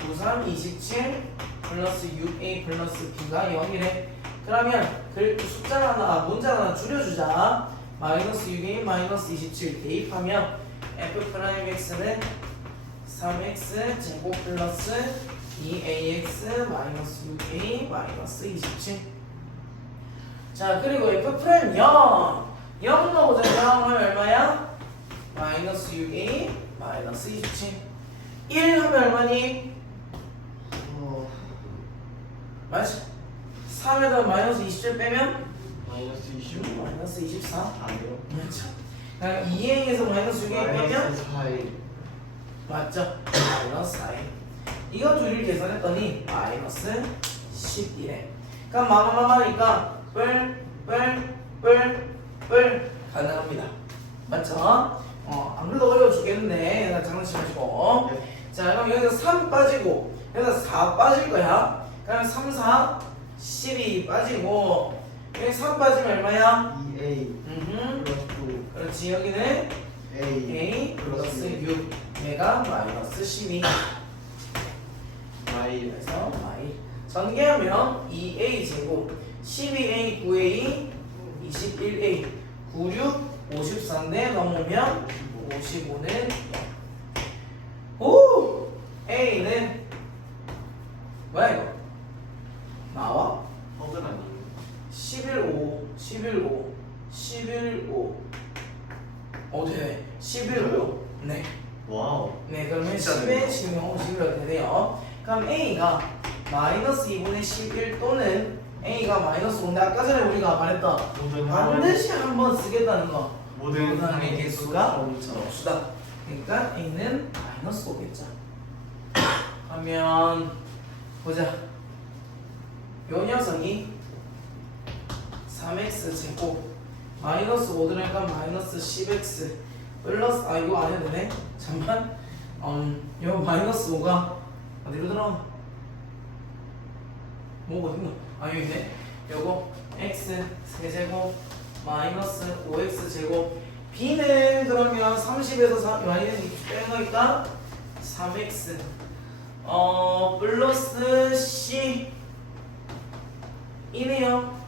93, 27 플러스 6a 플러스 b가 0이래. 그러면 그 숫자 하나 문자 하나 줄여주자. 마이너스 6a 마이너스 27 대입하면 f'x는 3x 제곱 플러스 2ax 마이너스 6a 마이너스 27. 자 그리고 f'0 0 넣어보자. 0 하면 얼마야? 마이너스 6a 마이너스 27. 1 하면 얼마니? 맞지? 3에다 마이너스 27 빼면? 마이너스 25. 마이너스 24. 아니요. 맞죠? 그럼 2a에서 마이너스 6a 빼면? 4에 맞죠? 마이너스 4에 이거 둘을 계산했더니 마이너스 11에 그럼 마마마마니까 뿔 가능합니다. 맞죠? 안 그래도 어려워 죽겠는데 나 장난치마시고 자 그럼 여기서 3 빠지고 여기서 4 빠질 거야. 그럼 3, 4, 12 빠지고 여기 3 빠지면 얼마야? 2A 플러스 2 그렇지 여기는 A 플러스 6 얘가 마이너스 12 그래서 마이 전개하면 2A 제곱 12A 9A 21A 96 54인데 넘으면 55는 오! A는 왜? 5, 11, 5. 되네. 11, 5. 네. 와우. 네, 그러면 진짜 10에 10명 51로 되네요. 그럼 A가 마이너스 2분의 11 또는 A가 마이너스 5인데 아까 전에 우리가 말했던 모든 반드시 한번 쓰겠다는 거. 모든 항의 개수가 없수다. 그러니까 A는 마이너스 5겠죠. 하면 보자. 요 녀석이 3x 제곱 마이너스 5 들어가니까 마이너스 10x 플러스 이거 안 해도 되네. 잠깐. 요 마이너스 5가 어디로 들어가? 뭐가 어딘가? 여기 있네. 요거 x 세제곱 마이너스 5x 제곱 b는 그러면 30에서 3 마이너스 20 빼니까 3x 플러스 c 이네요.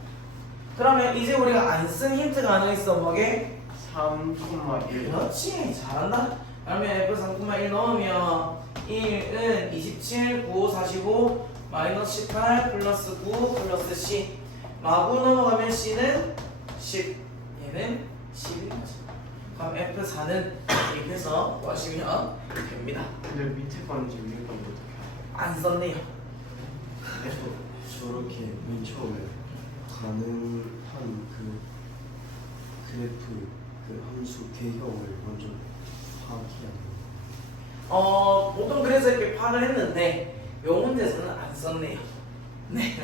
그러면 이제 우리가 안 쓴 힌트가 하나 있어. 뭐게? 3,1. 그렇지. 잘한다. 그러면 f 3,1 넣으면 1은 27, 9, 45 마이너스 18 플러스 9 플러스 c 마구 넘어가면 c는 10 얘는 10이 맞아. 그럼 F4는 입에서 구하시면 됩니다. 근데 밑에 건지 위에 건지 어떻게 안 썼네요. 저렇게 맨 처음에 가능한 그 그래프 그 함수 배경을 먼저 파악해야 돼요. 보통 그래서 이렇게 파악을 했는데 요 문제에서는 안 썼네요. 네.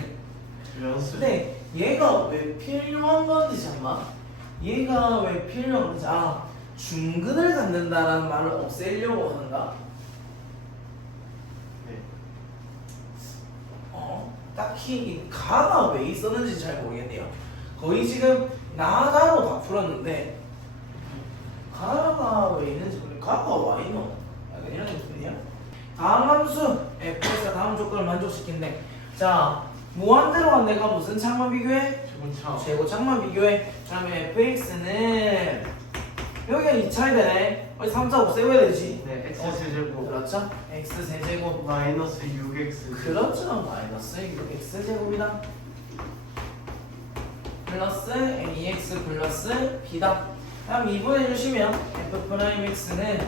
연습. 근데 얘가 왜 필요한 건지 잠깐만. 얘가 왜 필요한 건지 중근을 갖는다라는 말을 없애려고 하는가? 네. 딱히 이 가가 왜 있었는지 잘 모르겠네요. 거의 지금 나가로 다 풀었는데 가가 왜 있는지 모르겠어요. 가가 와 있노? 약간 이런 느낌이야. 다음 함수 fx가 다음 조건을 만족시킨대. 자, 무한대로 내가 무슨 창만 비교해? 최고차. 최고창만 비교해. 그러면 fx는 여기가 2차이 되네. 3, 4, 5 세워야 되지. 네, x 세제곱 그렇죠. x 세제곱 마이너스 6x. 그렇죠. 마이너스 6x 제곱이다. 플러스 ax 플러스 b다. 다음 2분해 주시면 f'x는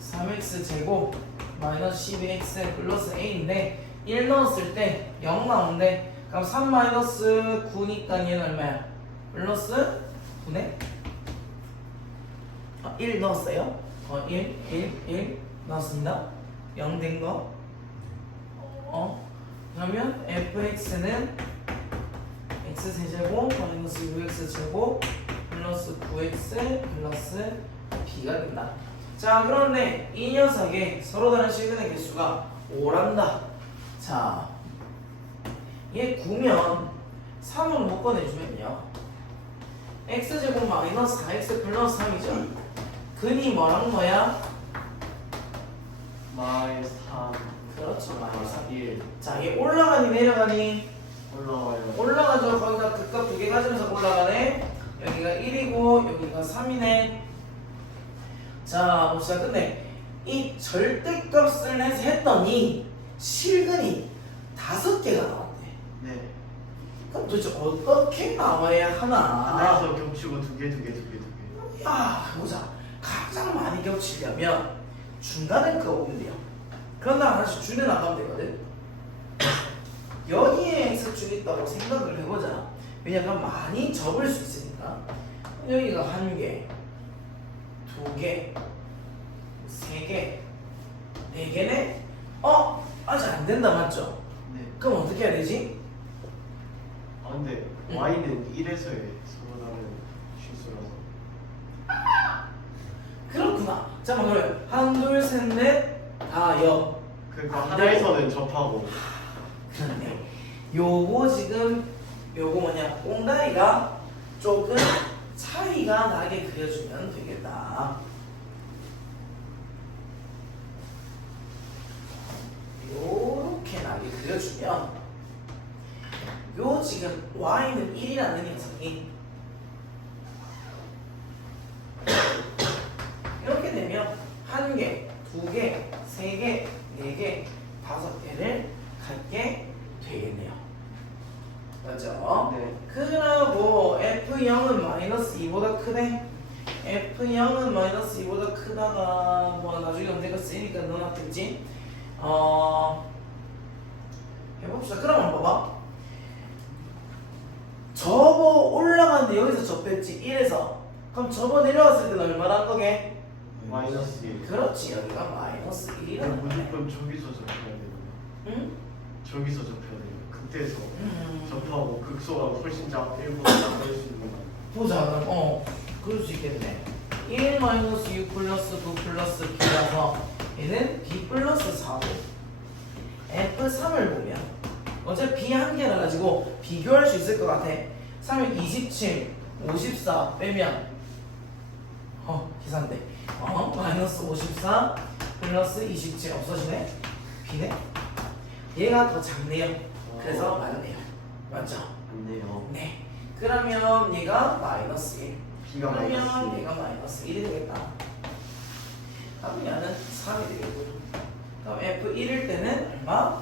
3x 제곱 마이너스 12x 플러스 a인데 1 넣었을 때 0 나오는데 그럼 3 마이너스 9니까 얘는 얼마야? 플러스 9네? 1 넣었어요? 1 넣었습니다. 0 된 거. 그러면 fx는 x세제곱 마이너스 6x 제곱 플러스 9x 플러스 b가 된다. 자, 그런데 이 녀석의 서로 다른 실근의 개수가 5란다. 자, 얘 9면 3으로 못 꺼내주면요 x제곱 마이너스 4x 플러스 3이죠. 근이 뭐랑 뭐야? 마이너스 3. 그렇죠, 마이너스 3. 1. 자, 얘 올라가니 내려가니? 올라와요. 올라가죠. 거기다 극값 2개 가지면서 올라가네. 여기가 1이고 여기가 3이네. 자, 봅시다. 근데 이 절대값을 했더니 실근이 5개가 나왔대. 네. 그럼 도대체 어떻게 나와야 하나? 하나에서 겹치고 두 개. 야, 보자. 가장 많이 겹치려면 중간을 그어보면 돼요. 그런 다음 하나씩 줄여 나가면 되거든. 여기에 x축이 있다고 생각을 해보자. 왜냐면 많이 접을 수 있으니까. 여기가 1개, 2개, 3개, 4개네? 아직 안 된다, 맞죠? 네. 그럼 어떻게 해야 되지? 근데 y는 1에서의 서로 다른 실수라서. 그렇구나. 잠깐만, 그러면 1, 2, 3, 4, 5, 6. 그러니까 안 하나에서는 접하고. 그렇네. 요거 지금 요거 뭐냐 꽁다리가 조금 차이가 나게 그려주면 되겠다. 요렇게 나게 그려주면 요 지금 y는 1이라는 녀석이 이렇게 되면 1개, 2개, 3개, 4개, 5개를 갖게 되겠네요. 맞죠? 네. 그러고 F0은 마이너스 2보다 크네. F0은 마이너스 2보다 크다가 뭐 나중에 언젠가 쓰이니까 넣어놨겠지. 해봅시다. 그럼 한번 봐봐. 접어 올라가는데 여기서 접했지 1에서. 그럼 접어 내려왔을 때는 얼마나 한 거게? 마이너스 1. 그렇지. 여기가 마이너스 1이라는 거네. 무조건 저기서 접혀야 되는 응? 저기서 접혀야 돼요. 극대에서 음. 접하고 극소가 훨씬 일보다 작을 수 있는 거. 보자. 그럼 그럴 수 있겠네. 1 마이너스 6 플러스 9 플러스 B라서 얘는 B 플러스 4고 F3을 보면 어차피 B 한 개라 가지고 비교할 수 있을 것 같아. 3은 27, 54 빼면 기산돼. 마이너스 54 플러스 27 없어지네. B네. 얘가 더 작네요. 그래서 맞네요. 맞죠? 맞네요. 네. 그러면 얘가 마이너스 1. B가 마이너스 그러면 1. 얘가 마이너스 1이 되겠다. 그럼 얘는 3이 되겠고. 그럼 F1일 때는 얼마?